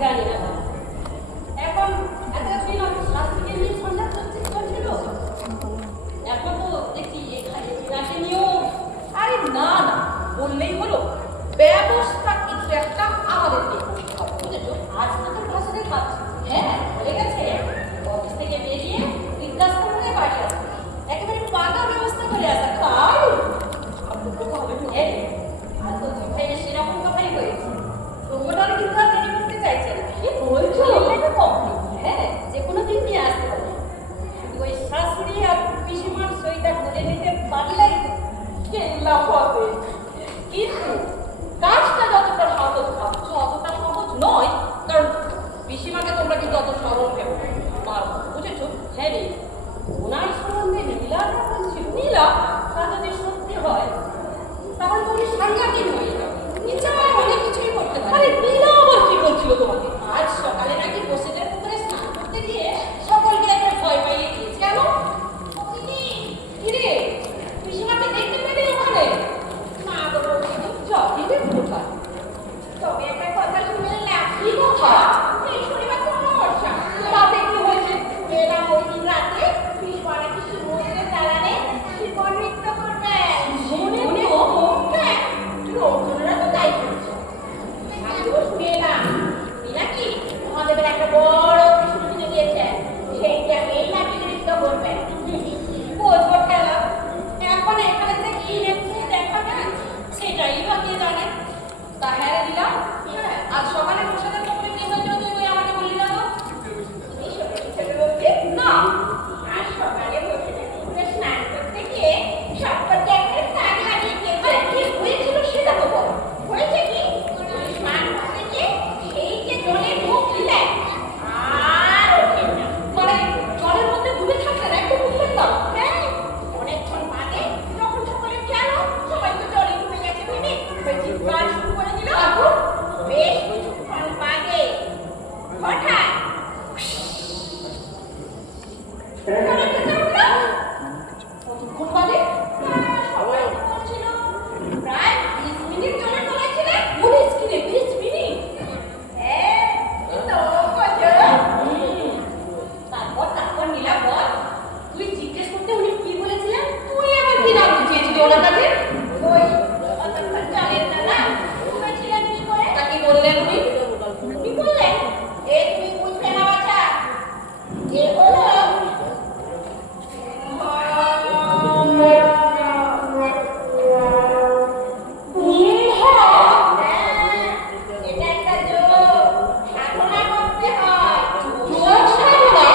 জানি না বাবা। এখন এতদিন শাস্ত্রীকে নিয়ে সন্ধ্যা চলছিল, এখন তো দেখছি এখানে চিনাকে নিয়েও। আরে না না, বললেই হলো, ব্যবস্থা কিছু একটা আমাদেরকে করতে হবে, বুঝেছো? আজ তো তোর ভাষণে খাচ্ছি। হ্যাঁ, বলে গেছে অফিস থেকে বেরিয়ে বৃদ্ধাশ্রম হয়ে বাড়ি আসবে, একেবারে পাকা ব্যবস্থা করে আসা। তাই হ্যাঁ, আর তো দুই ভাইয়ের সেরকম কথাই হয়েছে। প্রমোটার কিন্তু আর দেরি করতে চাইছে না। কি বলছো? হ্যাঁ, যে কোনো দিন নিয়ে আসতে পারে, শুধু ওই শাশুড়ি আর পিসিমার সইটা করে নিতে পারলেই লাভ হবে। কিন্তু কাজটা যতটা সহজ ভাবছো অতটা সহজ নয়, কারণ পিসিমাকে তোমরা কিন্তু অত সরল ভেবো পারবো, বুঝেছো? হ্যাঁ রে, ওনার সম্বন্ধে নীলার বলছিল, নীলা তা যদি সত্যি হয় তাহলে তুমি সাংঘাতিক হয়ে যাবে, ইচ্ছা করে অনেক কিছুই করতে পারে। আরে নীলা আবার কি বলছিল তোমাকে? আজ সকালে নাকি বসেদের পুকুরে স্নান করতে গিয়ে সকলকে একটা ভয় পাইয়ে দিয়েছে। কেন? কিরে, পিসিমাকে দেখতে পেলে ওখানে? না তো যাবিলে কোথায়? তবে একটা কথা শুনলে না। কি কথা? এই শনিবার তো অমাবস্যা, তাতে কি হয়েছে? এরা ওই দিন রাতে পিসিমা নাকি সমুদ্রের তালানে শিবন নৃত্য করবে। হ্যাঁ, লোকজনেরা তো তাই করছে। আমিও শুনে এলাম নাকি মহাদেবের একটা বড় ত্রিশূল কিনে দিয়েছেন, সেইটাকেই নাকি নৃত্য করবেন। বোঝো খেলা, এখন এখানে যে কি নেচ্ছে দেখাবে সেটাই বা কে জানে। তা হ্যাঁ রে দিলাম, আজ সকালে প্রসাদের পুকুরে কি হয়েছিল তুই আমাকে বললি না তো? তুমি ছোট বলছি না, আজ সকালে প্রসাদের পুকুরে স্নান করতে গিয়ে সবকটি একটা স্নান লাগিয়ে দিয়েছে। কি হয়েছিল সেটা তো বল। হয়েছে কি, স্নান করতে গিয়ে সেই যে জলে মুখ দিলে আর ওঠেন না, মানে জলের মধ্যে ডুবে থাকতেন, একটু বুঝলেন না? হ্যাঁ, অনেকক্ষণ বাদে যখন সকলে গেল, সবাই তো জলে ডুবে গেছে ভেবে ওই চিৎকার শুরু করে দিল। বেশ কিছুক্ষণ বাদে হঠাৎ কতক্ষণ বাদে? সবাই তো বলছিল প্রায় 20 মিনিট জলের তলায় ছিলেন। 20 মিনিট? হ্যাঁ, তো বোঝো। তারপর নীলা বল, তুই জিজ্ঞেস করতে উনি কি বলেছিলেন? তুই আবার কি জানতে চেয়েছিলি ওনার কাছে? ওই অতক্ষণ জলের তলা ডুবেছিলেন কি করে? তা কি বললেন উনি? কি বললেন? এ তুমি বুঝবে না বাছা, এ হলো এটা একটা যোগ, সাধনা করতে হয়। যোগ সাধনা?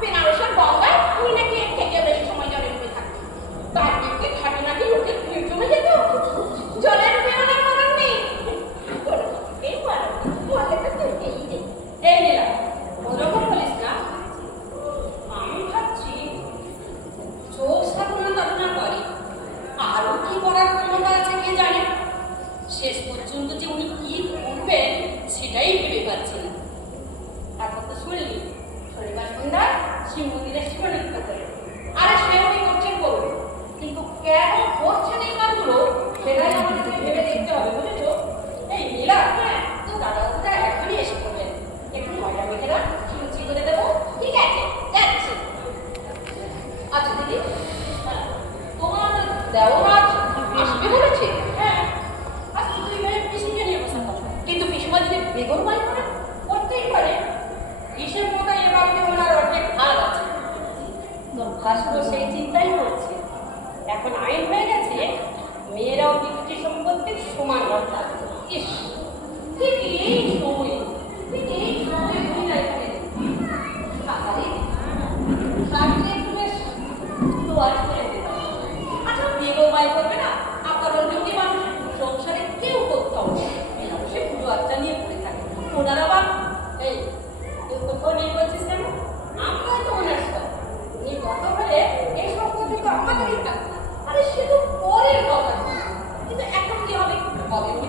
বেনারসের গঙ্গায় উনি নাকি এর থেকেও বেশি সময় জলে ডুবে থাকতেন। তার দিকে ঘাটে নাকি লোকের ভিড় জমে যেত, জলের বেরোনোর মরণ নেই। এই মরণ বলে তো তুই এই নীলা, ওরকম বলিস না। আমি ভাবছি যোগ সাধনা সাধনা করে আরো কি করার ক্ষমতা আছে কে জানে। শেষ পর্যন্ত যে উনি কি করবেন সেটাই ভেবে পাচ্ছি না। তারপর তো শুনলি শনিবার সন্ধ্যায় শিব মন্দিরে শিবনৃত্য করে, আরে সে উনি করছেন করবে, কিন্তু কেন করছেন এই কাজগুলো সেটাই আমাদেরকে ভেবে দেখতে হবে, বুঝেছো? এই নীলা, হ্যাঁ তো দাদা এখনই এসে করবেন, একটু ময়দা মেখে না লুচি করে দেবো। ঠিক আছে, যাচ্ছি। আচ্ছা দিদি, তোমার দেওরাজ আসবে বলেছে? হ্যাঁ, আজ তো তুই ভাই পিসিকে নিয়ে বসে কথা, কিন্তু পিসিমা যদি বেগম বাই করে করতেই পারে। কিসের মতো এ বাড়িতে ওনার অর্ধেক ভাগ আছে, তোর ভাসুরও সেই চিন্তাই করছে। এখন আইন হয়ে গেছে মেয়েরাও পিতৃ সম্পত্তির সমান অর্থাৎ। ইস, ঠিক এই সময়ে মহিলা এখানে থাকলে একটু বেশ দোয়ার করে দেবে। আচ্ছা বেগম বাই করবে না, আপনার অন্যটি মানুষ সংসারে কেউ করতে হবে সে পুজো আচ্ছা নিয়ে পড়ে থাকে। ওনার আবার এই তুই কোথাও নেই বলছিস কেন? আমরা তো ওনার সাথে উনি কত হলে এই সম্পত্তি তো আমাদেরই থাকবে। আরে সে তো পরের কথা, কিন্তু এখন কি হবে? কবে উনি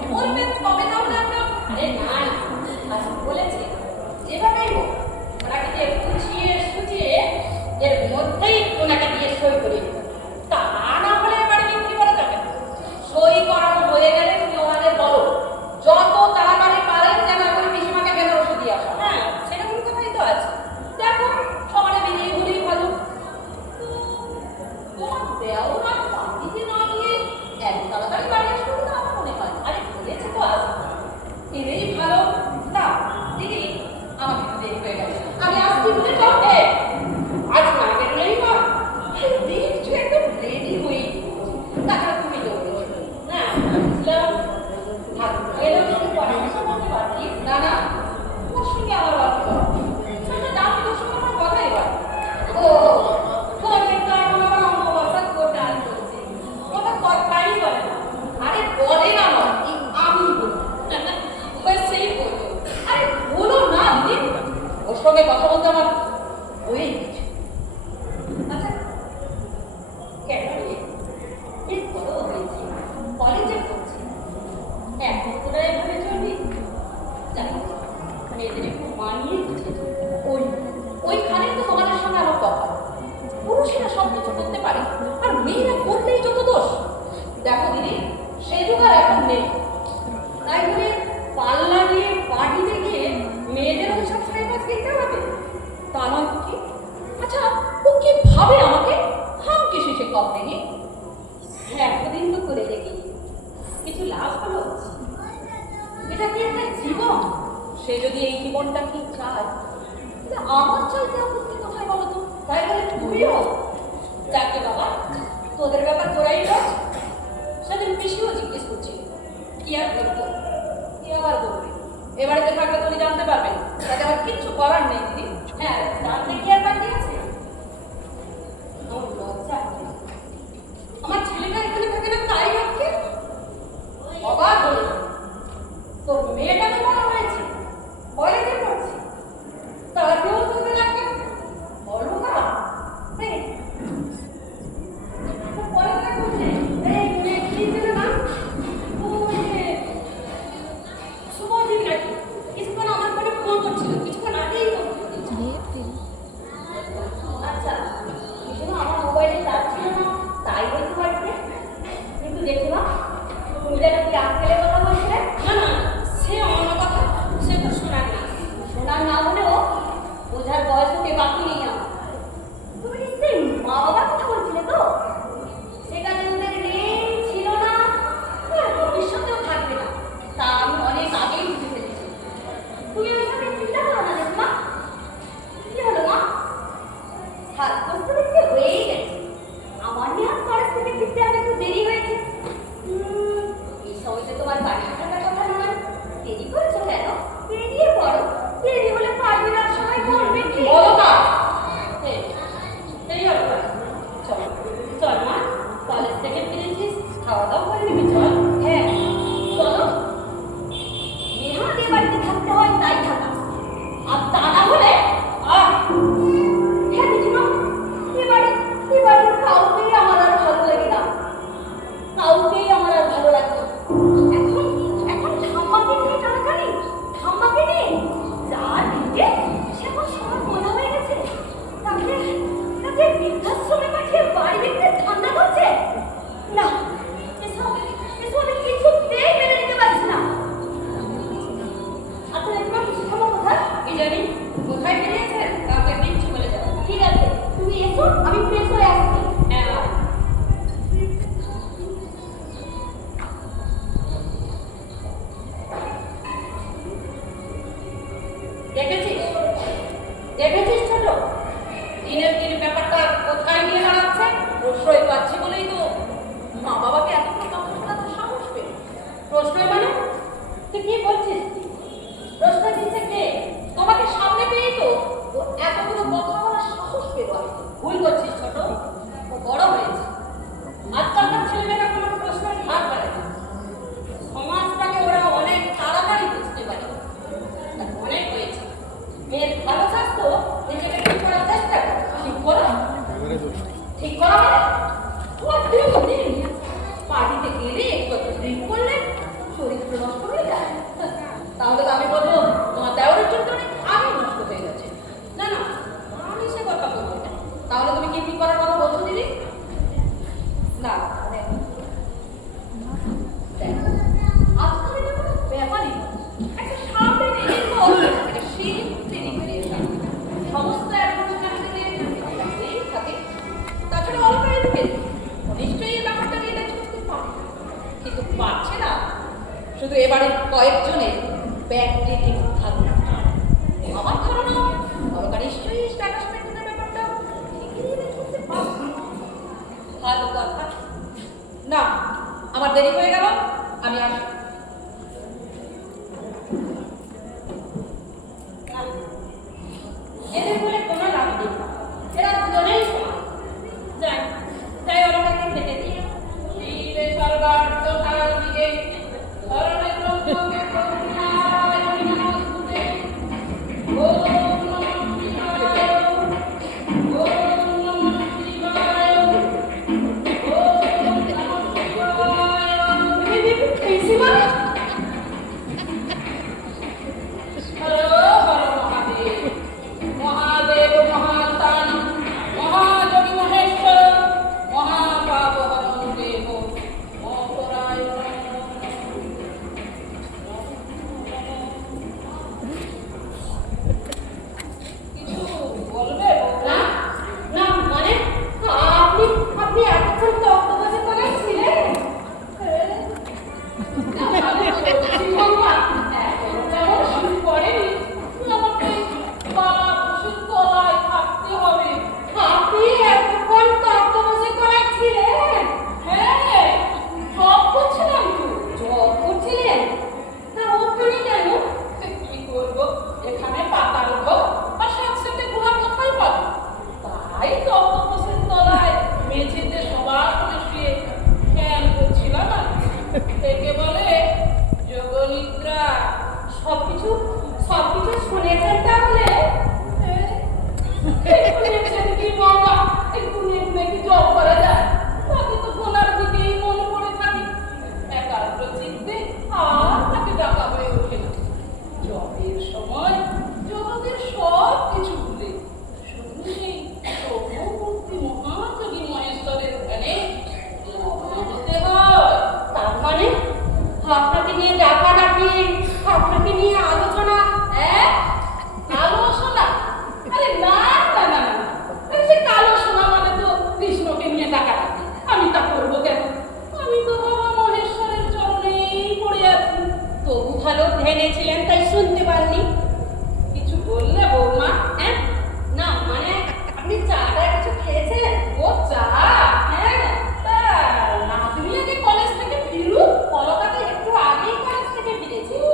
সঙ্গে কথা বলতে আমার ওই আচ্ছা কেন রে বেশ বড় হয়েছে কলেজে পড়ছে এখন তোরা এভাবে চলবি জানি মেয়েদের একটু মানিয়ে দিচ্ছে ওই ওইখানে তো তোমাদের সঙ্গে আমার কথা পুরুষেরা সব কিছু করতে পারে আর মেয়েরা করলেই যত দোষ দেখো দিদি সে যুগ আর এখন নেই তাই বলে পাল্লা দিয়ে পার্টিতে গিয়ে মেয়েদের ওইসব সাইবাস কিনতে হবে তা নয় তো কি আচ্ছা ও কি ভাবে আমাকে হাম কিছু সে কমেনি হ্যাঁ এতদিন তো করে দেখি কিছু লাভ হলো এটা কি একটা জীবন সে যদি এই জীবনটাকে চায় আমার চাইতে আপত্তি কোথায় বলো তো তাই বলে তুমিও যাকে বাবা তোদের ব্যাপার তোরাই বল সেদিন পিসিও জিজ্ঞেস করছিল কি আর করতো কি আবার বলবে এবারেতে থাকলে তুমি জানতে পারবেন তাতে আমার কিচ্ছু করার নেই দিদি হ্যাঁ জানতে কি আর বাকি আছে আমার লজ্জা আমার ছেলেটা এখানে থাকে না তাই ভাবছে অবাক হয়ে তোর মেয়েটা তো বড় হয়েছে কলেজে পড়ছে তাকেও তোকে লাগে বলো না পড়াশোনা করছে এই মেয়ে কি ছিল না সুমজিৎ নাকি কিছুক্ষণ আমার ফোনে ফোন করছিল কিছুক্ষণ আগেই আচ্ছা কিছু আমার মোবাইলে চার্জ ছিল না তাই বলতে পারবে কিন্তু দেখলাম তুমি যেন কি আঙ্কেলের কথা বলছিলে না না সে অন্য কথা সে তো শোনার না হলেও বোঝার বয়স ওকে বাকি নেই আমার তুমি নিশ্চয়ই মা বাবার কথা বলছিলে তো সেটা যে ওদের নেই ছিল না ভবিষ্যতেও থাকবে না তা আমি অনেক আগেই বুঝে ফেলেছি তুমি ওই সঙ্গে চিন্তা করো না দেখমা কি হলো মা সাতবছর তো দেখতে হয়েই গেছে আমার নিয়ে আর কলেজ থেকে ফিরতে আমি একটু দেরি হয়েছে এই সময়তে তোমার বাড়ি থাকার কথা নয় দেরি করেছো কেন বেরিয়ে পড়ো দেরি হলে পারবে না সময় করবে কি বলো না এই হলো চল চল মা কলেজ থেকে ফিরেছিস খাওয়া দাওয়া করে নিবি চল হ্যাঁ চলো মেহাদের বাড়িতে থাকতে হয় তাই থাকা আর তা না হলে হ্যাঁ দিদিমা এবারে কাউকেই আমার আর ভালো লাগে না কাউকেই আমার আর ভালো লাগতো এখন এখন ঠাম্মাকে নিয়ে টানাটানি ঠাম্মাকে নিয়ে যার দিকে সে এখন সবার বোঝা হয়ে গেছে তাকে তাকে বৃদ্ধাশ্রমে পাঠিয়ে বাড়ি দেখতে ঠান্ডা করছে না এসব আমি কিছুতেই মেনে নিতে পারছি না আচ্ছা দেখলাম ঠাম্মা কোথায় এই জানি কোথায় বেরিয়েছেন কাউকে কিচ্ছু বলে যাবে ঠিক আছে তুমি এসো আমি ফ্রেশ হয়ে আসছি হ্যাঁ দেখেছিস ছোট দিনের দিন ব্যাপারটা কোথায় নিয়ে দাঁড়াচ্ছে প্রশ্রয় পাচ্ছে বলেই তো মা বাবাকে এতগুলো কথা শোনাতে সাহস পেল প্রশ্রয় মানে তুই কি বলছিস প্রশ্রয় দিচ্ছে কে তোমাকে সামনে পেয়েই তো ও এতগুলো কথা বলার সাহস পেল ভুল করছিস ছোট ও বড় হয়েছে আজকালকার ছেলেমেয়েরা কোনো প্রশ্নের ধার পারে না সমাজটাকে ওরা অনেক তাড়াতাড়ি বুঝতে পারে অনেক হয়েছে মেয়ের ভালো স্বাস্থ্য নিজেকে ঠিক করার চেষ্টা কর ঠিক করো ঠিক করা মানে তোমার পার্টিতে গেলে একটু ড্রিঙ্ক করলে চরিত্র নষ্ট হয়ে যায় সবকিছু শুনেছেন তাহলে? শুনেছেন কি বাবা? একটু কি জব করা যায়? তাকে তো গোনার দিকেই মন পড়ে থাকে। একাগ্র চিত্তে আর তাকে ডাকা হয়ে ওঠে না। জবের সময় জগতের সব কিছু ভুলে শুধু সেই প্রভুমূর্তি মহাযোগী মহেশ্বরের ধ্যানে হতে হয়। তার মানে আপনাকে নিয়ে ডাকাডাকি, আপনাকে নিয়ে আলোচনা। আলোচনা? আরে না না না না, সে কালো সোনা মানে তো কৃষ্ণকে নিয়ে ডাকাডাকি। আমি তা করবো কেন? আমি তো বাবা মহেশ্বরের চরণেই পড়ে আছি। তবু ভালো ধ্যানে ছিলেন, তাই শুনতে পাননি। কিছু বললে বৌমা? হ্যাঁ না মানে আপনি চাটা কিছু খেয়েছেন? ও চা? হ্যাঁ তা নাতনি আগে কলেজ থেকে ফিরুক, কলকাতা একটু আগেই কলেজ থেকে ফিরেছি। ও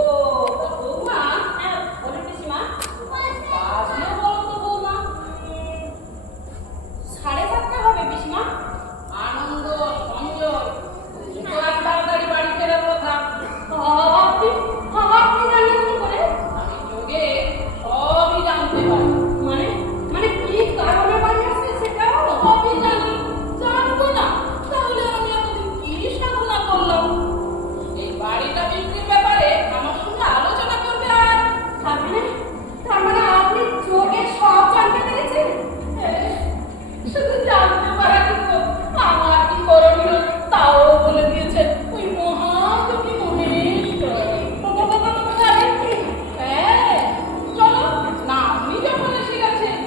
বৌমা? হ্যাঁ বলুন পিসিমা। বাজলো বলো তো বৌমা? 7:30 হবে পিসিমা। আনন্দ সংযোগ তাড়াতাড়ি বাড়ি ফেরার কথা। আপনি জানেন কি করে? আমি যোগে সবই জানতে পারি। মানে মানে কি কারণে বাড়ি আসছে সেটাও সবই জানি। জানবো না তাহলে আমি এতদিন কি সাধনা করলাম? এই বাড়িটা বিক্রির ব্যাপারে আমার সঙ্গে আলোচনা করবে। আর তার মানে আপনি যোগে সব জানতে পেরেছেন? শুধু জানতে পারা কিন্তু আমার কি করণীয় তাও বলে দিয়েছেন ওই মহাযোগী মহেশ্বর। হ্যাঁ চলো না, আপনি যখন এসে গেছেন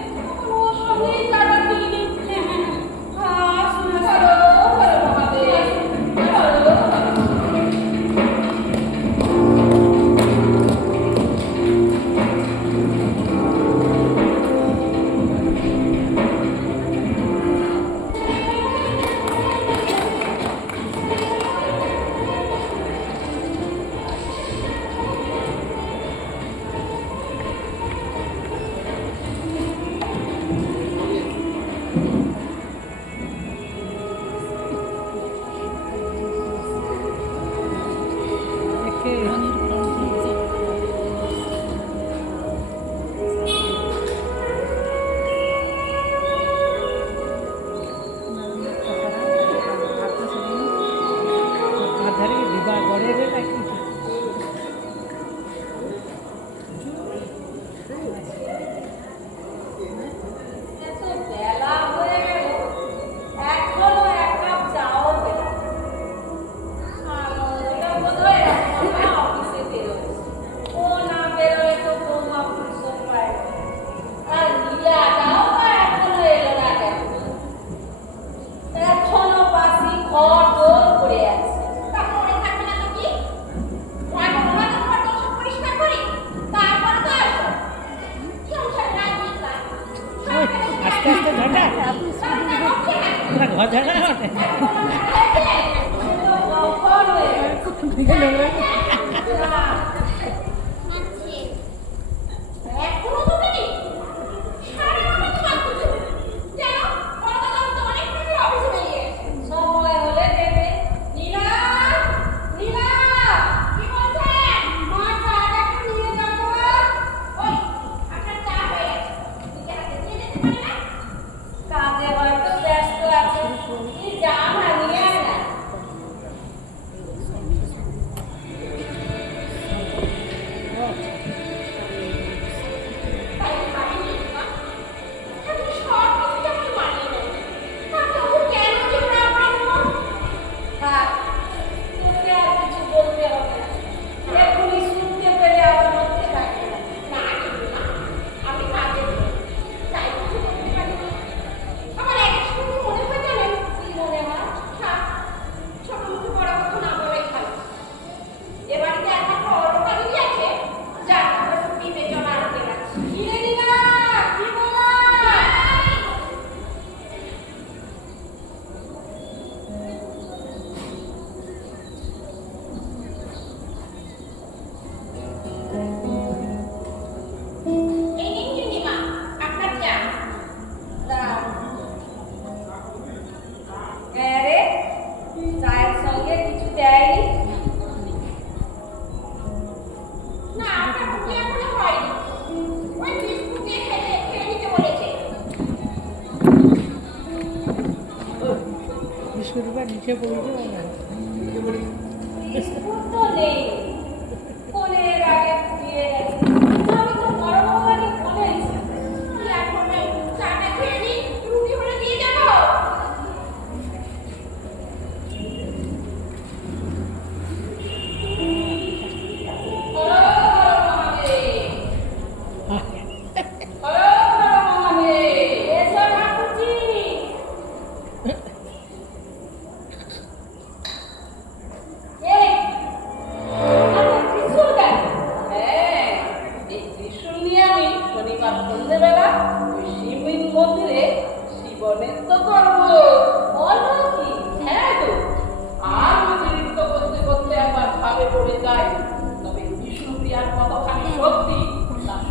ওর সঙ্গেই চাটা খেয়ে নিই। মহাদেব কাজে হয়তো ব্যস্ত আছে, তুই যা না নিয়ে আয় না। ইচ্ছে পড়েছে না। বিস্কুট তো নেই, ফোনের আগে দিয়ে গেছে। আমি তো বড় বৌমাকে বলেছি, কি এখন এই চাটা খেয়ে নি, রুটি হলে দিয়ে যাবো।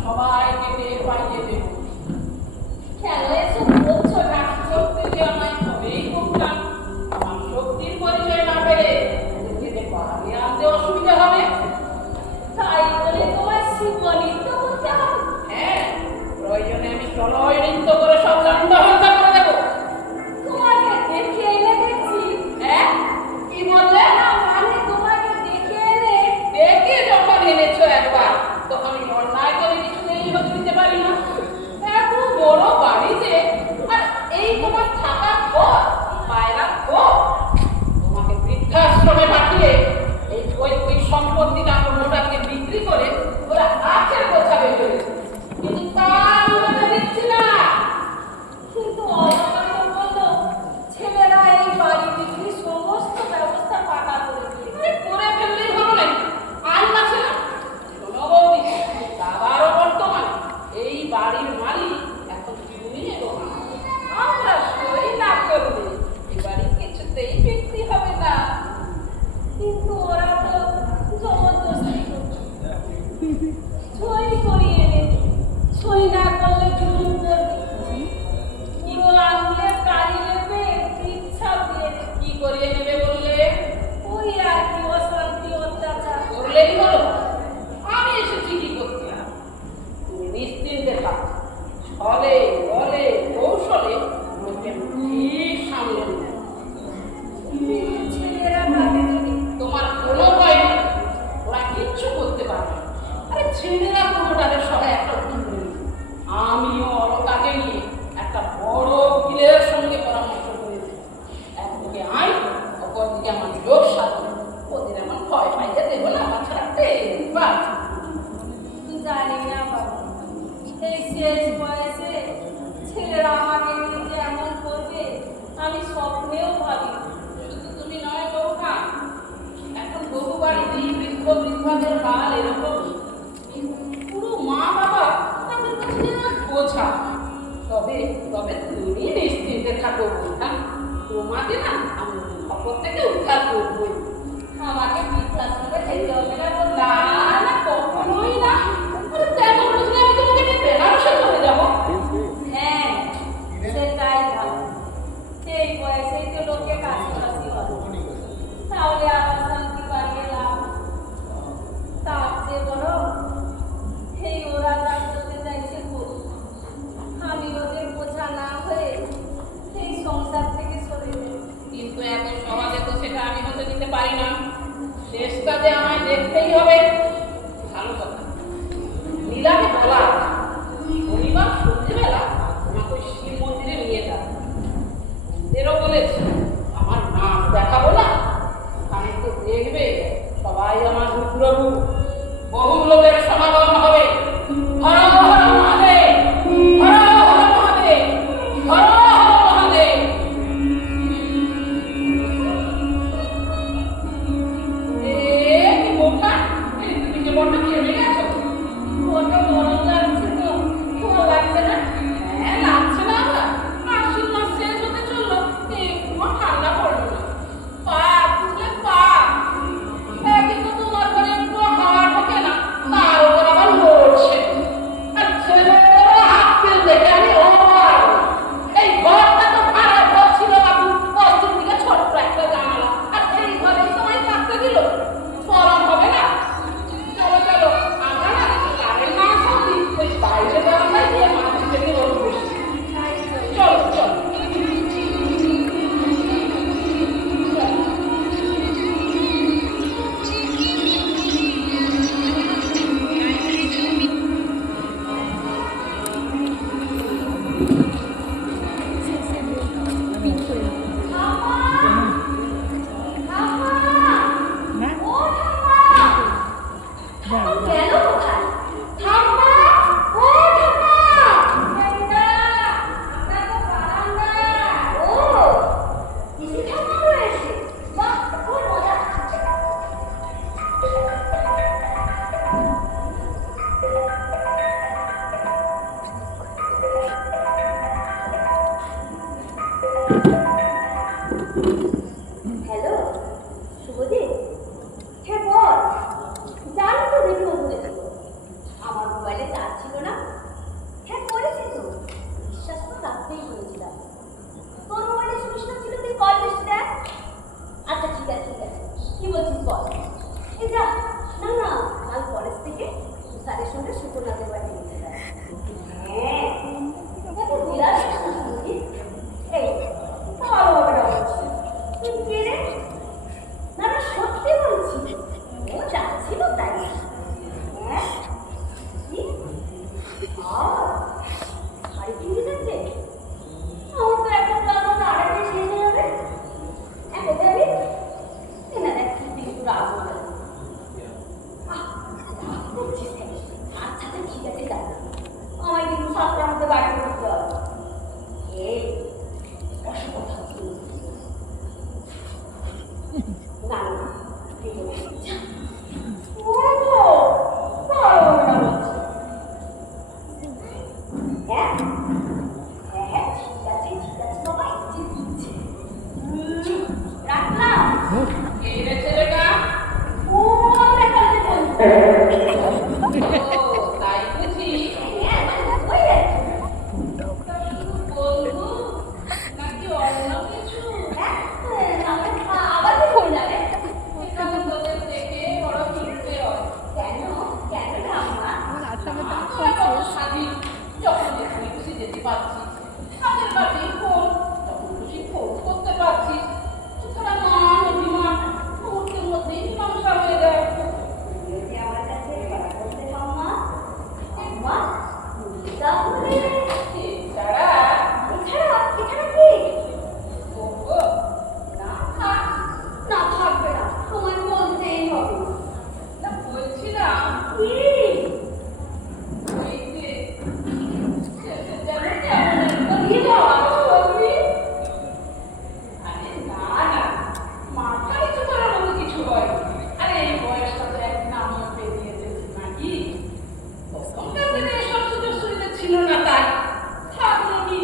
সবাইকে টের পাইয়ে দেব। কেন এসব বলছো না? সত্যি যে আমায় কবেই করতাম। আমার শক্তির পরিচয় না পেলে ওদেরকে বাড়ি আনতে অসুবিধা হবে। তাই বলে তোমার শিব নৃত্য করতে হবে? হ্যাঁ, প্রয়োজনে আমি প্রলয় নৃত্য করে সব লণ্ডভণ্ড করে দেবো। তোমাকে দেখে এনে দেখছি। হ্যাঁ, কি বললে? না মানে তোমাকে দেখে এনে দেখে যখন এনেছো একবার, তখন আমি অন্যায় করে কিছু নেই হতে দিতে পারি না। এত বড় বাড়িতে আর এই তোমার থাকার ঘর, পায়রা ঘর, তোমাকে বৃদ্ধাশ্রমে পাঠিয়ে এই পৈতৃক সম্পত্তিটা কোনোটাকে বিক্রি করে ওরা আখের গোছাবে ফেলেছে। কিন্তু তার মনে দিচ্ছি না। কিন্তু অবকাশ বললো ছেলেরা এই বাড়ি বিক্রি সমস্ত ব্যবস্থা পাকা করে দিয়ে করে ফেললেই হলো না। আর না ছিল শোনো বৌদি, দাদারও বর্তমান এই বাড়ির মালিক এখন তুমি এবং আমরা সই না করলে এ বাড়ি কিছুতেই বিক্রি হবে না। কিন্তু ওরা তো জবরদস্তি করছে, সই করিয়ে নে, সই না করলে জুলুম করবে। পুরো আঙুলের কালি নেবে, ইচ্ছা দিয়ে কি করিয়ে নেবে বললে? ওই আর কি অশান্তি অত্যাচার করলেই হলো। আমি এসেছি কি করতে? তুমি নিশ্চিন্তে থাকো, ছলে বলে কৌশলে লোকে ঠিক সামলে নেবে। ছেলেরা ভাবে তোমার কোনো ভয় নেই, ওরা কিচ্ছু করতে পারবে না। আরে ছেলেরা পুরোটাদের সবাই একটা উকিল করে নিয়েছে। আমিও অলকাকে নিয়ে একটা বড় উকিলের সঙ্গে পরামর্শ করেছি। একদিকে আইন, অপরদিকে আমার লোক সাধন। ওদের এমন ভয় পাইয়ে দেবো না, বাচ্চারা জানি না বাবা, এই শেষ বয়সে ছেলেরা আমাকে নিয়ে যে এমন করবে আমি স্বপ্নেও ভাবি। শুধু তুমি নয় বৌমা, এখন বহু বাড়িতেই বৃদ্ধ বৃদ্ধাদের হাল এরকম। পুরো মা বাবা তাদের কাছে যেন বোঝা। তবে তবে তুমি নিশ্চিন্তে থাকো বৌমা, তোমাকে না আমি খবর থেকে উদ্ধার করবো। আমাকে বৃদ্ধাশ্রমে যেতে হবে না বললা? না, কখনোই না। তেমন বুঝলে আমি তোমাকে নিয়ে বেনারসে চলে যাবো। হ্যাঁ, সেটাই ভালো। এই বয়সেই তো লোকে কাছাকাছি হয়, তাহলে আমার শান্তি বাড়িয়ে লাভ। তার চেয়ে বড় আমরা সুকন্যাদের বাড়ি গেছিলাম। হ্যাঁ, কত বিরাট সঙ্গীত। এই ভালো হবে না বলছি। তুই কে রে? না না, সত্যি বলছি, ও যাচ্ছিল তাই। হ্যাঁ কি? শাড়ি কিনতে যাচ্ছে? আমার তো একটা ক্লাস হতে আরেকটা শেষ হয়ে যাবে। এখন যাবি না? দেখ একটু রাগ হয়ে গেল। আচ্ছা আচ্ছা, ঠিক আছে যা, আমায় কিন্তু 7টার মধ্যে বাড়ি করতে হবে। এই অসুবিধা না না, ঠিক আছে। ও গো, ভালো হবে না বলছি। হ্যাঁ হ্যাঁ হ্যাঁ, ঠিক আছে বাবা, এই যে দিচ্ছি। রাখলাম। এই রে ছেলেটা। ও আমরা কালকে বলবো। ও তাই বুঝি? হ্যাঁ ওই রে। তা শুধু বন্ধু নাকি অন্য কিছু? হ্যাঁ আবার কি করলাম? এখানে তোদের দেখে বড় হিংসে হয়। কেন কেন ঠাম্মা? তোরা কত স্বাধীন, যখন যেখানে খুশি যেতে পারছিস, হাতের কাছে ফোন, যখন খুশি ফোন করতে পারছিস। এছাড়া মান অভিমান মুহূর্তের মধ্যেই মীমাংসা হয়ে যায়। তুমিও যে আমার কাছে কথা বলতে ঠাম্মা। ঠাম্মা তুমি তাহলে এছাড়া এছাড়া কি? ওগো, না থাক। না থাকবে না, তোমায় বলতেই হবে। না বলছিলাম, কি? ওই যে শেষে যেন কেমন একটা বিরাট ছবি। আরে না না, মাথা নিচু করার মতো কিছু হয়। আরে এই বয়সটা তো একদিন আমিও পেরিয়ে এসেছি নাকি? তখনকার দিনে এসব সুযোগ সুবিধা ছিল না, তাই থাকলো কি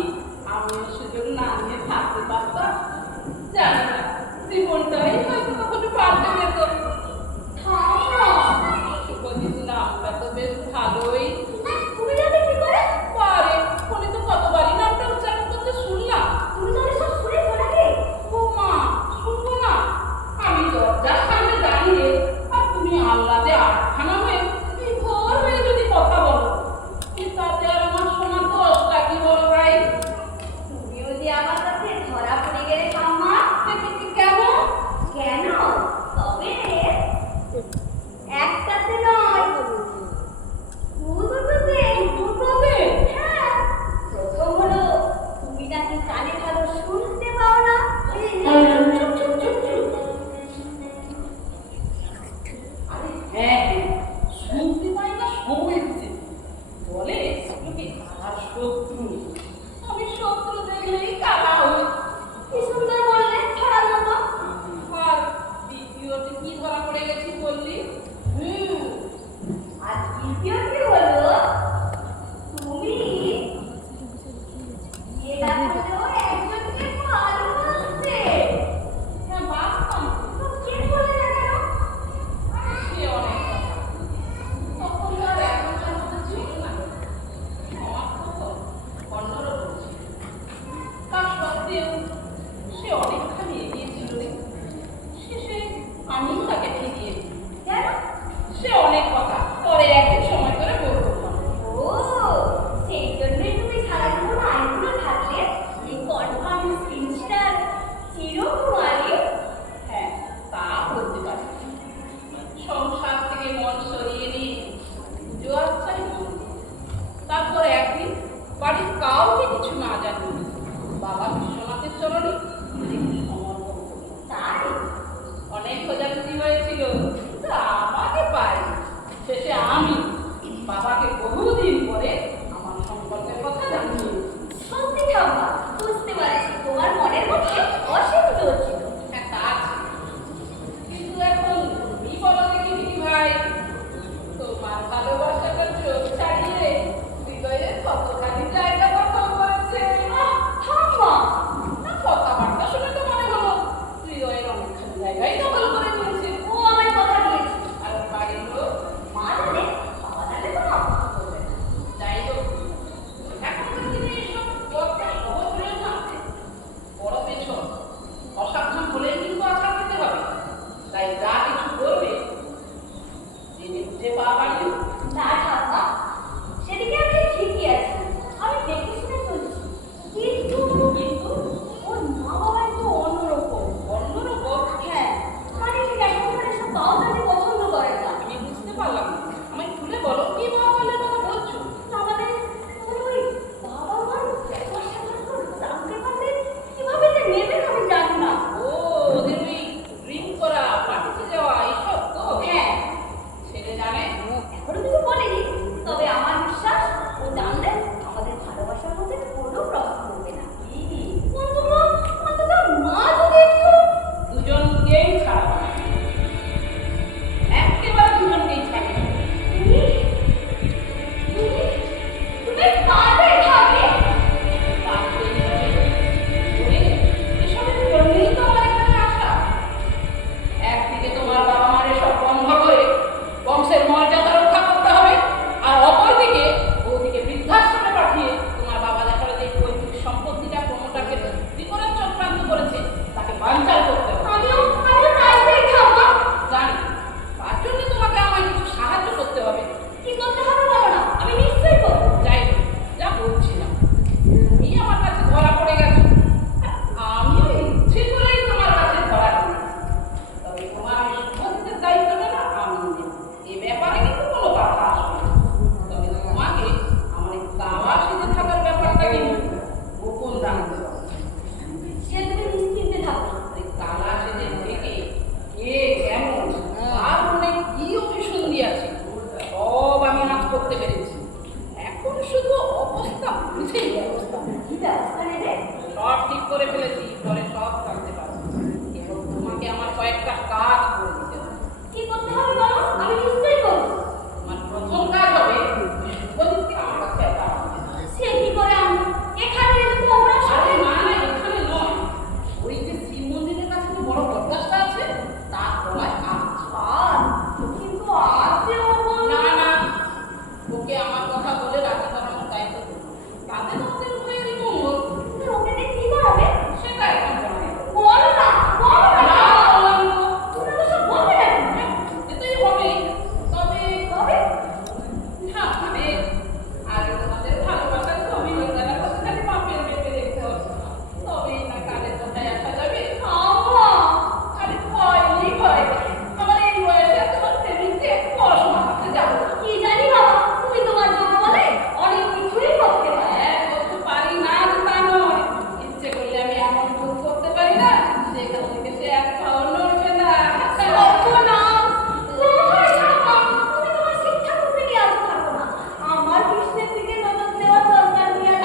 আমিও সুযোগ না নিয়ে থাকতে পারতাম? জানি না, জীবনটাই হয়তো কখনো পাল্টে যেত। ঠাম্মা বলিস না, আমরা তো বেশ ভালোই। তুমি জানলে কি করে? বারে ফোনে তো কতবারই নামটা উচ্চারণ করতে শুনলাম। তুমি তাহলে সব শুনেছো নাকি? ও মা, শুনবো না? আমি দরজার সামনে দাঁড়িয়ে আর তুমি আহ্লাদে আটখানা হয়ে বিভোর হয়ে যদি কথা বলো, তাতে আর আমার শোনার দোষটা কি বলো ভাই? তুমিও যে আমার কাছে ধরা পড়ে গেলে ঠাম্মা। কেন? কেন? তবে একটাতে নয়, দুটোতে। দুটোতে? হ্যাঁ, প্রথম হলো তুমি নাকি কানে ভালো শুনতে পাও না। চুপ, চুপ, চুপ, চুপ, চুপ। আরে হ্যাঁ হ্যাঁ, শুনতে পাই না সময় হচ্ছে। বলে লোকে কারা শত্রু। আমি শত্রু দেখলেই কারা হই। কি সুন্দর বললে, ধরার মতো। আর দ্বিতীয়তে কি ধরা পড়ে গেছি বললি? আর দ্বিতীয়টি হলো তুমি এটা হলো একজনকে ভালোবাসতে। হ্যাঁ, বাঁচতাম তো। তো কে বলে না কেন? আরে সে অনেক কথা। তখন তো আর এখনকার মতো ছিল না। আমার তো অন্যরকম ছিল। তা সত্ত্বেও সে অনেকখানি এগিয়েছিল রে। শেষে আমিও তাকে ঠিকিয়ে দিই। কেন? সে অনেক কথা, পরে একদিন সময় করে বলবো। ও, সেই জন্যই তুমি সারাক্ষণ আইগুলো থাকলে এই কনফারেন্স জিনিসটার চিরকুমারী। হ্যাঁ, তা বলতে পারি। সংসার থেকে মন সরিয়ে নিয়ে জোয়ার চাই মন দিয়ে। তারপর একদিন বাড়ির কাউকে কিছু না জানিয়ে বাবা বিশ্বনাথের চরণে নিজেকে সমর্পণ করি। তাই অনেক খোঁজাখুঁজি হয়েছিল, কিন্তু আমাকে পাই। শেষে আমি বাবাকে বহুদিন পরে আমার সম্পর্কের কথা জানিয়ে। সত্যি ঠাম্মা, বুঝতে পারছি তোমার মনের মধ্যে অসীম জোর ছিল। হ্যাঁ, তা আছে। কিন্তু এখন তুমি বলো দেখি দিদি ভাই, তোমার ভালোবাসাটা চোখ ছাড়িয়ে হৃদয়ে কতখানি জায়গা দখল করেছে। ঠাম্মা, না, কথাবার্তা শুনে তো মনে হলো হৃদয়ের অনেকখানি জায়গায় দখল করে নিয়েছে। ও আমার কথা দিয়েছে। আর বাড়ির লোক মা জানে, বাবা জানে তো না। বলবে না। যাই হোক, এখনকার দিনে এসব দরকার সহজ হয়ে না। বড় পেছন বুঝেই ব্যবস্থা। কি ব্যবস্থা নেবে? সব ঠিক করে ফেলেছি, পরে সব জানতে পারবো। এবং তোমাকে আমার কয়েকটা কাজ করে দিতে হবে। কি করতে হবে বলো, আমি নিশ্চয়ই করবো। আমার প্রথম কাজ হবে শুভজিৎকে আমার কাছে একা আনতে হবে। সে কি করে আমি এখানে এলে তো ওরা আরে সবাই না না, এখানে নয়, ওই যে শিব মন্দিরের কাছে যে বড় বটগাছটা আছে তার তলায় আনতে হবে। আর কিন্তু আজ যে ও বলল- না না, ওকে আমার কথা বলে রাজি করানোর দায়িত্ব দেবো। তাতে তোমাদের উভয়েরই মঙ্গল। কিন্তু ওকে দিয়ে কি করাবে? সেটা এখন বলা যাবে না। বলো না, বলো না। না, বললাম তো। ওরা তো সব বলবে না। যেতেই হবে। তবে তবে হ্যাঁ, মানে আগে তোমাদের ভালোবাসার ছবি লোকেরা কোথায় বাপের মেপে দেখতে হবে। তবেই না কাজের কোথায় আসা যাবে। আম্মা, আরে ভয়ই ভয়। আমার এই বয়সে তোমার সেভিংসে পড়াশোনা করতে যাবো না। কি জানি বাবা, তুমি তোমার মা বলে অনেক কিছুই করতে পারো। হ্যাঁ, করতে পারি না যে তা নয়। ইচ্ছে করলে আমি এমন ভুল করতে পারি না যেখান থেকে সে এক পাও নড়বে না। সর্বনাশ! কোথায় থাকো? তুমি তোমার শিক্ষা করতে নিয়ে আজ থাকো না। আমার কৃষ্ণের দিকে নজর দেওয়ার দরকার নেই আর।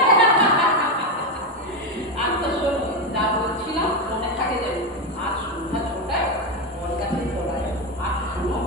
আচ্ছা শোনো, যা বলছিলাম মনে থাকে যাবে। আজ সন্ধ্যা ছটায় ওর কাছে চলে যাবে। আর শোনো,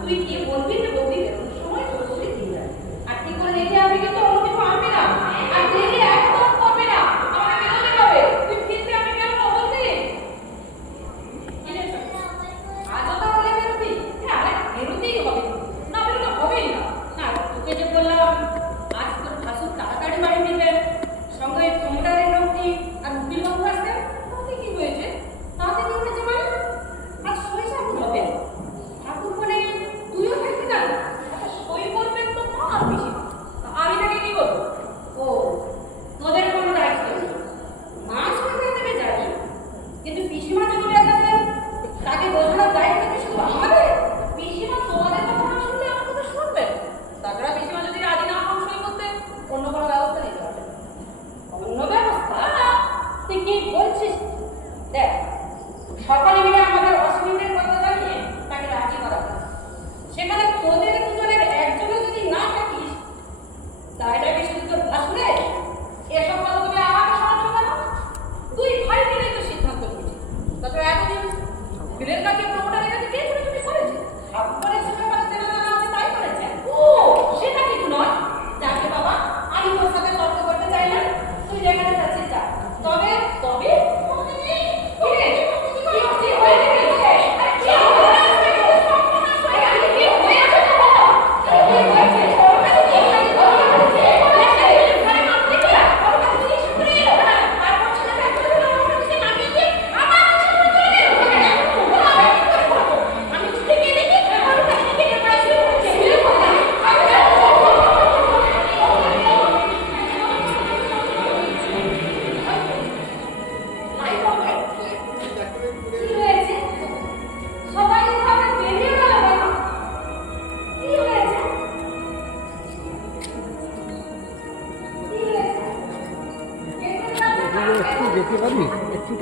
তুই কি বলবি যে বৌদি বেরোনোর সময়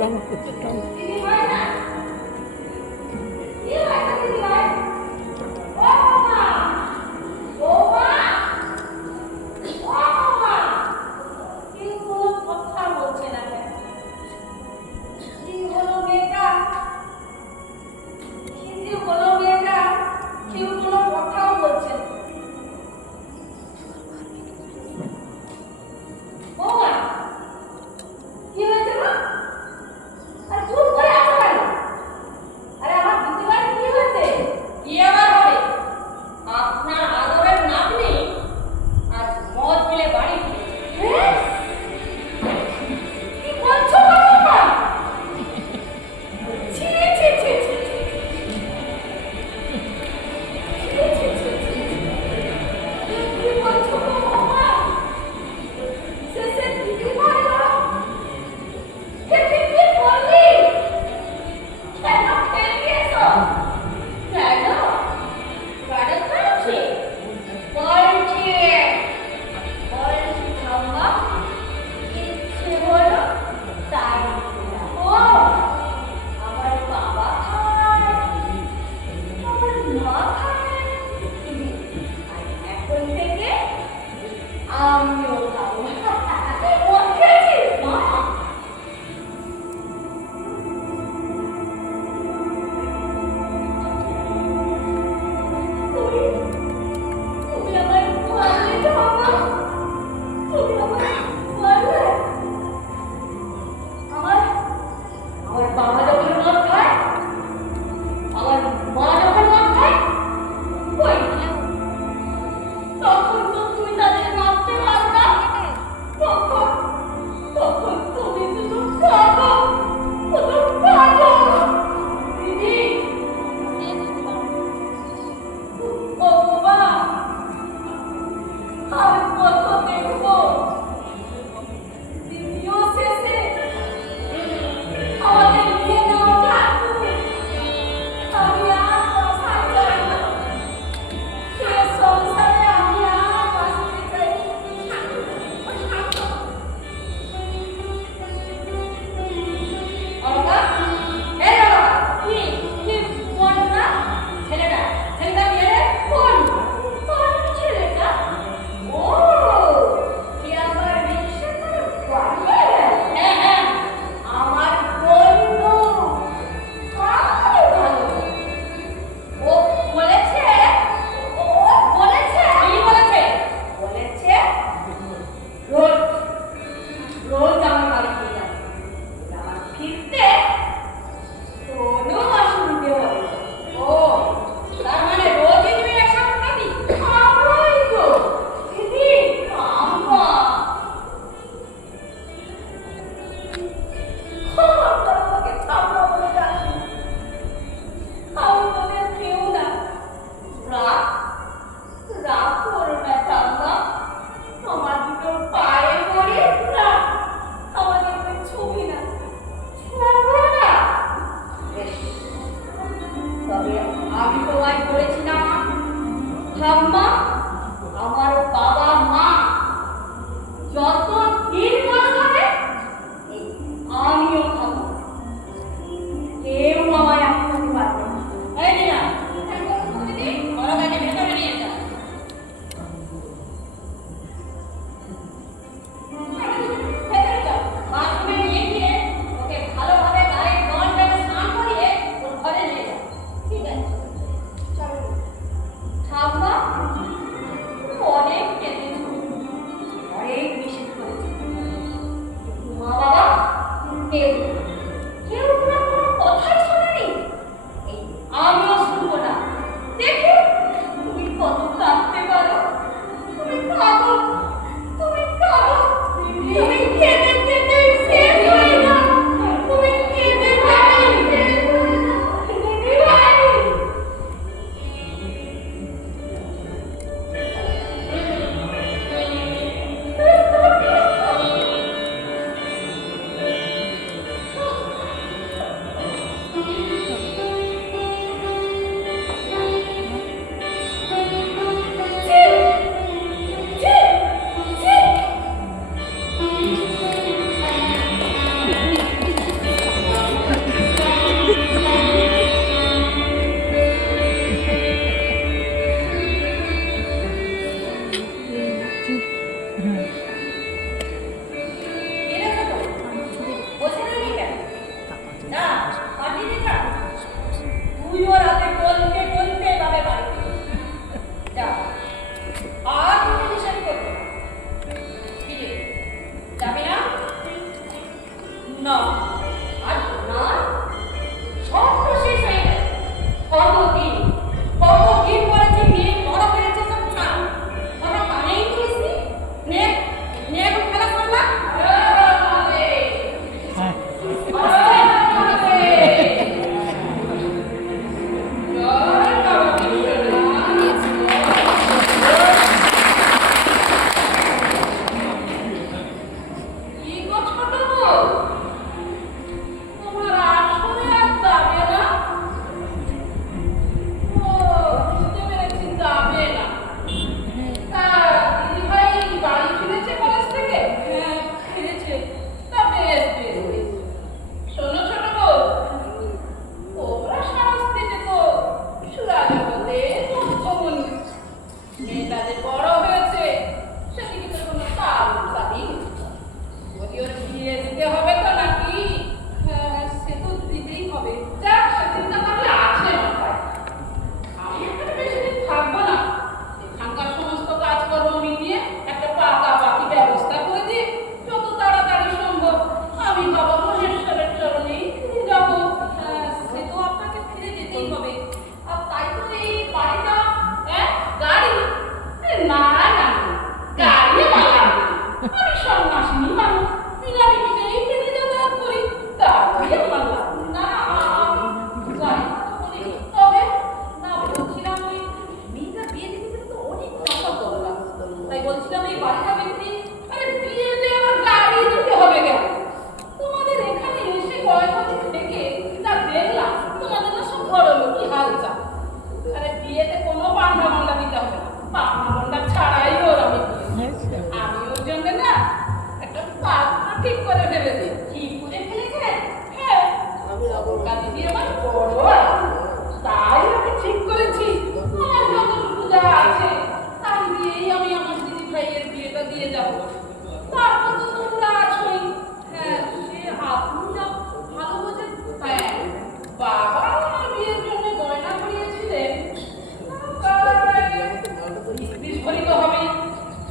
দিদি ভাই না কি হয়েছে দিদি ভাই ও মা ও মা ও মা কেউ কোনো কথা বলছে না কেন কি হলো মেয়েটা কি যে হলো মেয়েটা কেউ কোনো কথাও বলছে না ও মা কি হয়েছে মা আর চুপ করে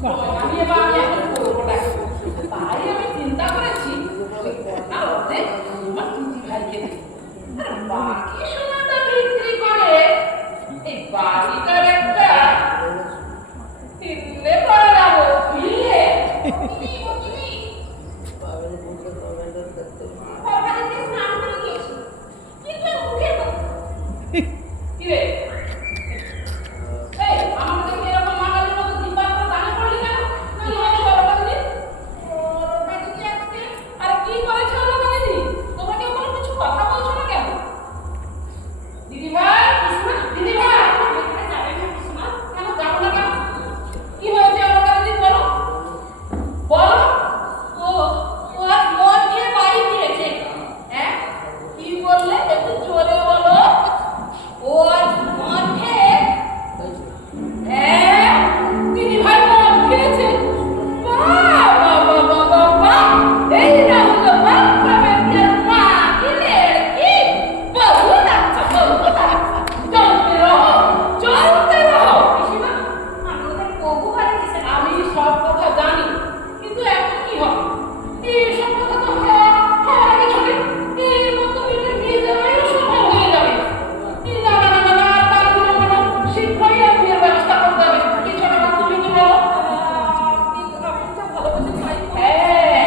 সময় কাটিয়ে বা আমি এখন করবো না। তাই আমি চিন্তা করেছি ওই কন্যার অর্ধেক আমার দিদি ভাইকে দিই। আর বাকি সোনাটা বিক্রি করে এই বাড়িটার একটা কিনলে করে যাবো, বুঝলে? কি রে? এই, আমাদেরকে এরকম মাগালের মতো দিব্যাত্র দানে পড়লি কেন? কি হয়েছে বড় দিদি? আরে কি করেছে বড় দিদি? তোমরা কেউ কোনো কিছু কথা বলছো না কেন? দিদি ভাই, দিদি ভাই, কেন যাবো না কেন? কি হয়েছে বড় দিদি বলো? বলো। ও আজ মদ খেয়ে বাড়ি ফিরেছে। হ্যাঁ? কি বললে? একটু জোরে বলো। ও আজ মদ খেয়ে দিদি ভাই মদ খেয়েছে। বাহ বাহ বাহ বাহ বাহ বাহ, এই না হলো বাচ্চা বেটির মা, কি লড়কি, বহুত আচ্ছা বহুত আচ্ছা, চলতে রহো চলতে রহো। পিসিমা, আমি ওদের বহু বাড়ি দিয়েছে। আমি সব কথা জানি, কিন্তু এখন কি হবে? এই সব কথা তো হওয়ার আগে ছুটে এর মতো মেয়েদের বিয়ে দেওয়াই অসম্ভব হয়ে যাবে। এই না না না না, তার জন্য শীঘ্রই আর বিয়ের ব্যবস্থা করতে হবে। কি ছোট না, তুমি কি বলো? হ্যাঁ,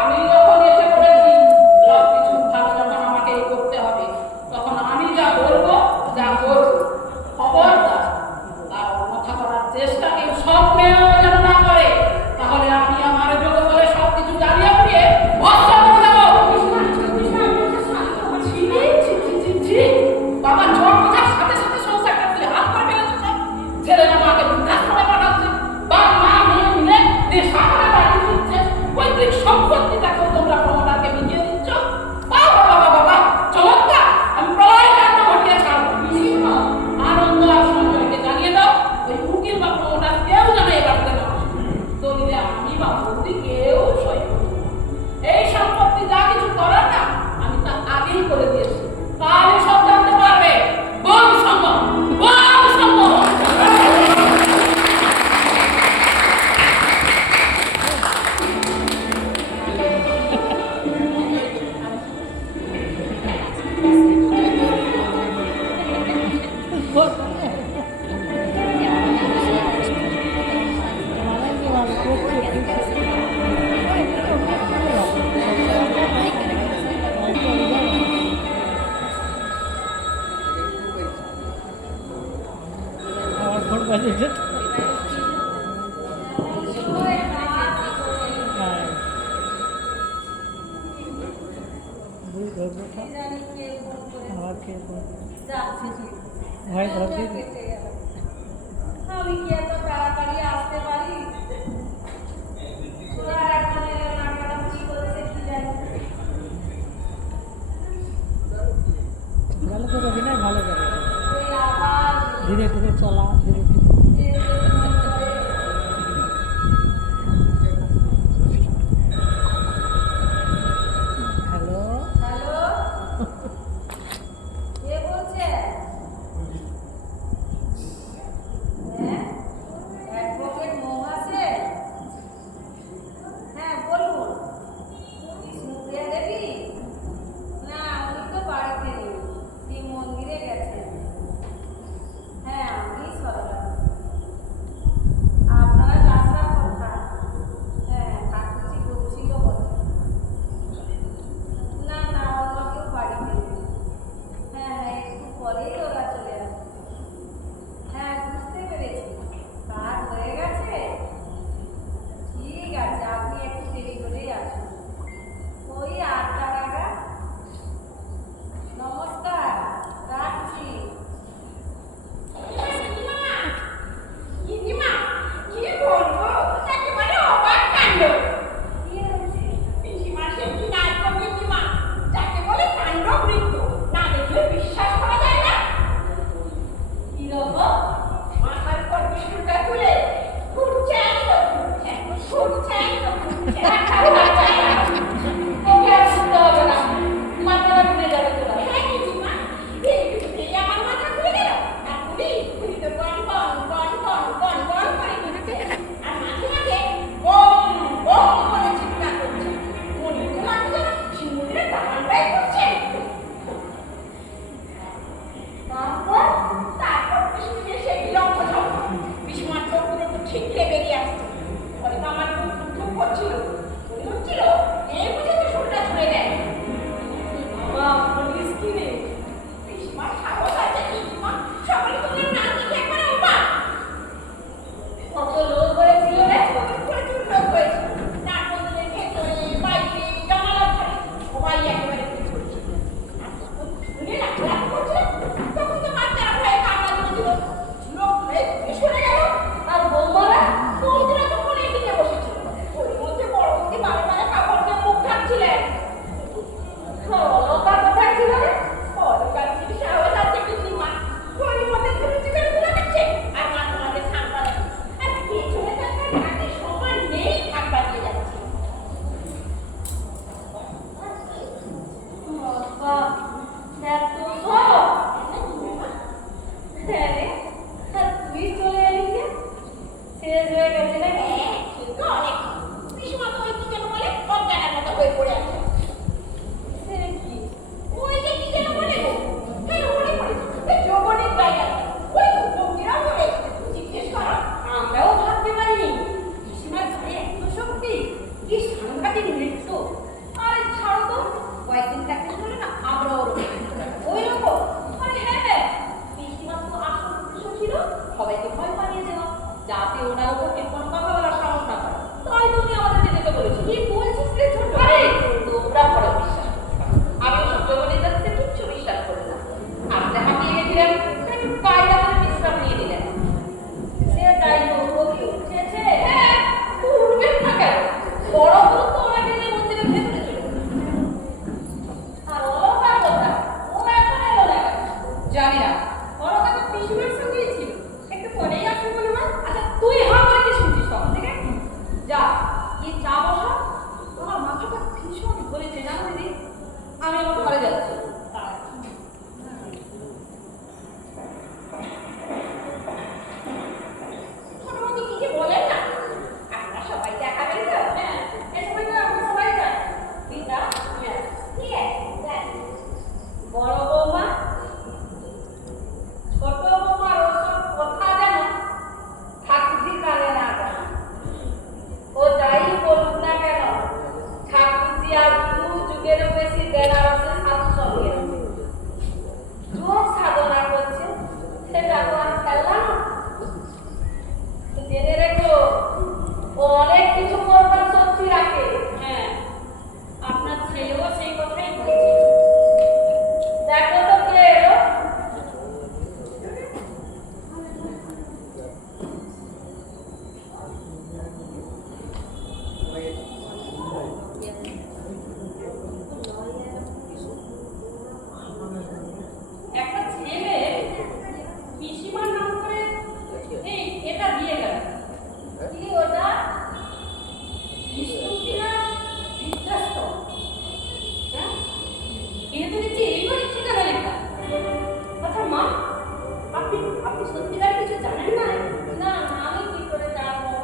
আমি যখন এসে পড়েছি, সব কিছু ভালো যখন আমাকেই করতে হবে, তখন আমি যা বলবো যা করবো, খবরদার তার কথা করার চেষ্টা কেউ স্বপ্নেও যেন না করে, তাহলে আমি আমার যোগ্য করে সব কিছু জানিয়ে পুড়িয়ে ভস্ম করে দেবো। ছি, ছি, ছি, ছি, ছি। বাবা ঝড় বোঝার সাথে সাথে সংসারটা তুলে হাত করে ফেলেছে সব। ছেলেরা মাকে বৃদ্ধাশ্রমে পাঠাচ্ছে, বাপ মা মেয়ে মিলে নেশা করে বাড়ি ফিরছে, পৈতৃক সম্পত্তিটাকেও তোমরা প্রমোটারকে মিলিয়ে দিচ্ছ। বাহ বাবা বাবা বাহ, চমৎকার! আমি প্রলয় কাণ্ড ঘটিয়ে ছাড়বো। আনন্দ আর সঞ্জয়কে জানিয়ে দাও, ওই উকিল বা প্রমোটার কেউ যেন এ বাড়িতে না আসে। দলিলে আমি বা বৌদি কেউ সই করবো না। এই সম্পত্তি যা কিছু করার না, আমি তা আগেই করে দিয়েছি। কালই সব জানতে পারবে। বম সম্ভব, বম সম্ভব। আমার ফোন বাজে আমার কে ভাই ধরতে আমি কি এত তাড়াতাড়ি আসতে পারি? ওরা এখন এলো না, কেন কি করেছে কি জানি। ভালো করে অভিনয় ভালো করে, ওই আবার ধীরে ধীরে চলা, ধীরে ধীরে। হ্যালো, হ্যালো, কে বলছে? হ্যাঁ, অ্যাডভোকেট মহাশয়। হ্যাঁ বলুন। বিষ্ণুপ্রিয়া দেবী? না, উনি তো বাড়িতে নেই, শ্রী মন্দিরে গেছেন। হ্যাঁ, আমি সরলা। যাতে ওনার উপর কেউ কোনো কথা বলার সাহস না পায়। তাই তুমি আমাদেরকে যেতে বলেছো। কি বলছিস রে ছোট? আরে তোমরা বড় বিশ্বাস করো। আমি ওসব জগন্নাথকে কিচ্ছু বিশ্বাস করি না। আসলে হাঁপিয়ে গেছিলাম, একটু কায়দা করে বিশ্রাম নিয়ে নিলেন। সে যাই হোক, ও কি উঠেছে? হ্যাঁ, উঠবেন না কেন? বড় গুরু তো ওনাকে নিয়ে মন্দিরের ভেতরে চলে গেছে। আর অলকার কথা, ও এখন এলো না কেন? জানি না। অলকা তো পিসুমের সঙ্গেই ছিল, একটু পরেই আসবে মনে হয়। আচ্ছা তুই হা করে কি শুনছিস তখন থেকে? যা গিয়ে চা বসা। আমার মাথাটা ভীষণ ধরেছে জানো দিদি। আমি আমার ঘরে যাচ্ছি। ছোট বৌদি কি কি বলেন না? আপনারা সবাই দেখাবেন তো? হ্যাঁ, এই সময় তো আমরা সবাই যাই। দিদা, হ্যাঁ, ঠিক আছে, দেখ। বড় বৌমা, ছোট বৌমার ওসব কথা যেন ঠাকুরজি কানে না যায়। ও যাই বলুক না কেন, ঠাকুরজি আর 2 যুগেরও বেশি বেনারসের সাধু সঙ্গে আছে। যোগ সাধনা করছে, সেটা তো আর খেলনা না। জেনে রেখো, ও অনেক কিছু করবার শক্তি রাখে। হ্যাঁ, আপনার ছেলেও সেই কথাই বলছে। দেখো তো কে এলো। একটা ছেলে পিসিমার নাম করে এই এটা দিয়ে গেল। কি ওটা? বিষ্ণুপ্রিয়া বৃদ্ধাশ্রম। হ্যাঁ, এটা তো দেখছি এই বাড়ির ঠিকানা লেখা। আচ্ছা মা, আপনি আপনি সত্যিকার কিছু জানেন না? না, আমি কি করে জানবো?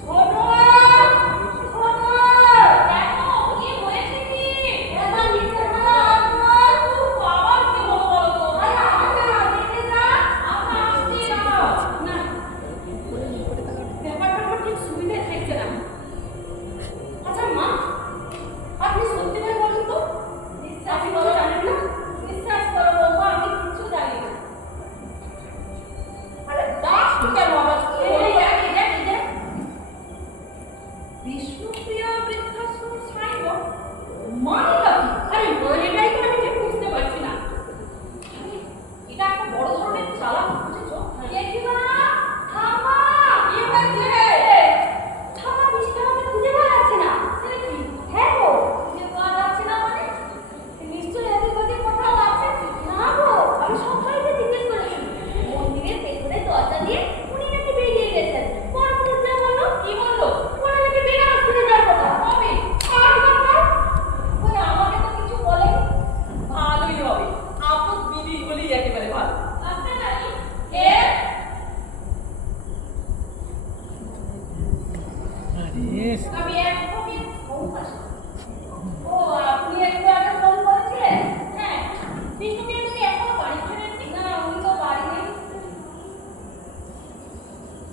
ছোট ছোট, দেখো কি হয়েছে কি? এবার নিচে না, আবার কি হলো বলো তো? আরে আমাকে না দেখে যা। আচ্ছা, আসছি না। না, ব্যাপারটা আমার ঠিক সুবিধা থাকছে না। আচ্ছা মা, আপনি সত্যি করে বলুন তো, আপনি কিছু জানেন না? বিশ্বাস করো বৌমা, আমি কিচ্ছু জানি না। আরে দাস কেন আবার? কি হলো? এই দেখ, এই দেখ, এই দেখ। বিষ্ণুপ্রিয়া বৃদ্ধাশ্রম সাইনবোর্ড মানে কি? আরে এটাই তো আমি ঠিক বুঝতে পারছি না। এটা একটা বড় ধরনের চালাক, বুঝেছো? জেঠিমা, থামা, কি হয়েছে? থামা, বৃষ্টি আমাকে খুঁজে পাওয়া যাচ্ছে না। সে কি? হ্যাঁ গো, খুঁজে পাওয়া যাচ্ছে না মানে? নিশ্চয়ই এদিক ওদিক কোথাও আছে। না গো, আমি সবাইকে জিজ্ঞেস করেছি। মন্দিরের পেছনে দরজা দিয়ে উনি নাকি বেরিয়ে গেছেন। পরপর যা বললো, কি বললো? ওরা নাকি বেনারস ফিরে যাওয়ার কথা। কবে? আজ বাবা, ওই আমাকে তো কিছু বলেনি। ভালোই হবে, আপদ বিধি বলেই একেবারে ভালো। আসতে পারি? কে? আরে আমি এখনই ফোন পাচ্ছি। ও, আপনি একটু আগে ফোন করেছিলেন? হ্যাঁ, বিষ্ণুপ্রিয়া যদি এখনো বাড়ি ফেরেননি। না, উনি তো বাড়ি নেই।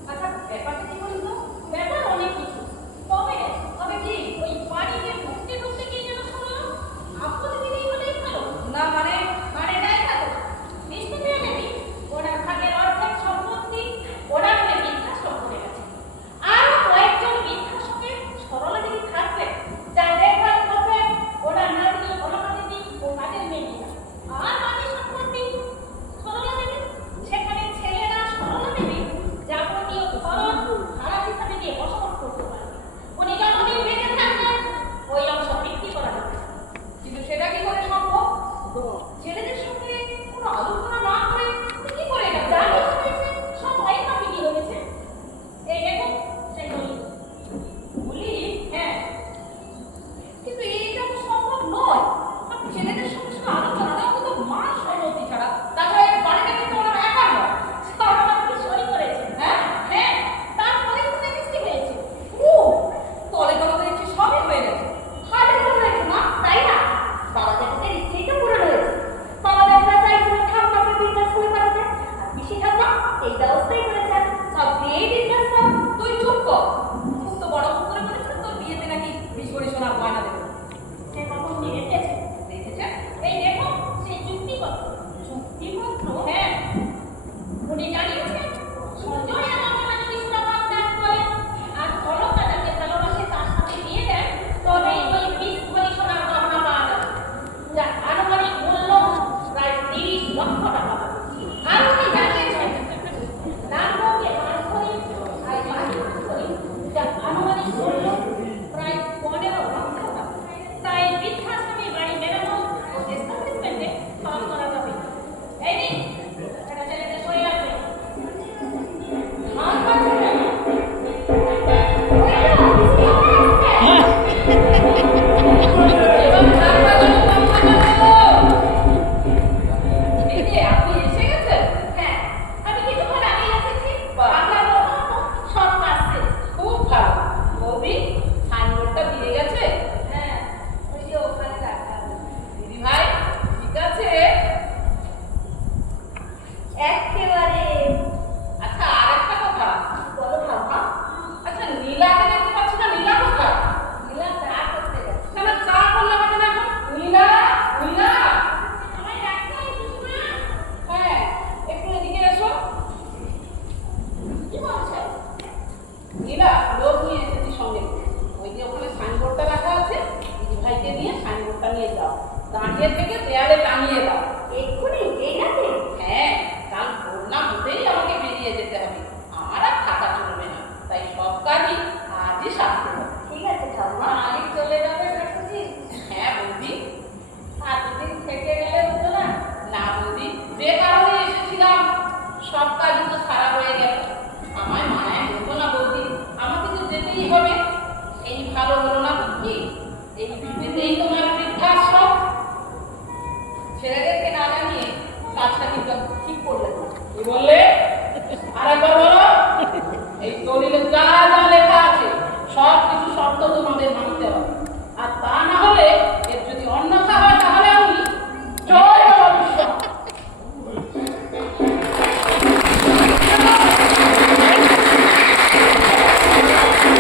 আচ্ছা, ব্যাপারটা কি বলুন তো? ব্যাপার অনেক কিছু। তবে তবে কি ওই বাড়িতে ঢুকতে ঢুকতে কি যেন শুনলাম আপদ বিধি হলেই ভালো। না মানে মানে নাই থাকো। বিষ্ণুপ্রিয়া দেবী ওনার ভাগের অর্ধেক সম্পত্তি ওরা বলে বৃদ্ধাশ্রম করে গেছে। আরো কয়েকজন বৃদ্ধাশ্রমে সরলা দেবী থাকবেন, যার দেখভাল করবেন ওনার নাতনি অলকা দেবী ও তাদের মেয়েরা। আর বাকি সম্পত্তি সরলা দেবী, সেখানে ছেলেরা সরলা দেবী যাবতীয় খরচ ভাড়া হিসাবে দিয়ে বসবাস করতে পারবে। উনি যতদিন বেঁচে থাকবেন ওই অংশ বিক্রি করা যাবে। কিন্তু সেটা কি করে সম্ভব? ছেলেদের সঙ্গে কোনো আলোচনা না করে উনি কি করে এটা যা জানেন? কিছু হয়েছে সব অয়েকা বিক্রি হয়েছে। এই দেখুন সেই দলিল। বলি হ্যাঁ, কিন্তু এইটা তো সম্ভব নয়। আর ছেলেদের সঙ্গে সঙ্গে আলোচনা না, ও তো মা সম্মতি ছাড়া। তাছাড়া এই বাড়িটা কিন্তু ওনার একার নয়। সরলা দেবী সই করেছে। হ্যাঁ, হ্যাঁ, তারপরে তো রেজিস্ট্রি হয়েছে। ও তলে তলে তো দেখছি সবই হয়ে গেছে। ভালো তো হয়েছে মা, তাই না? বাবা জ্যাঠাদের ইচ্ছেই তো পূরণ হয়েছে। বাবা জ্যাঠারা চাইছিল ঠাকুমাকে বৃদ্ধাশ্রমে পাঠাতে, আর পিসি ঠাকুমা এই ব্যবস্থাই করেছেন। সব দিয়েই বৃদ্ধাশ্রম। তুই চুপ কর। খুব তো বড় মুখ করে বলেছিল তোর বিয়েতে নাকি 20 ভরি সোনার গয়না দেবে। সে কথা উনি রেখেছে। দেখেছে? এই দেখুন সেই চুক্তিপত্র। চুক্তিপত্র? হ্যাঁ, উনি জানিয়েছেন থাকবা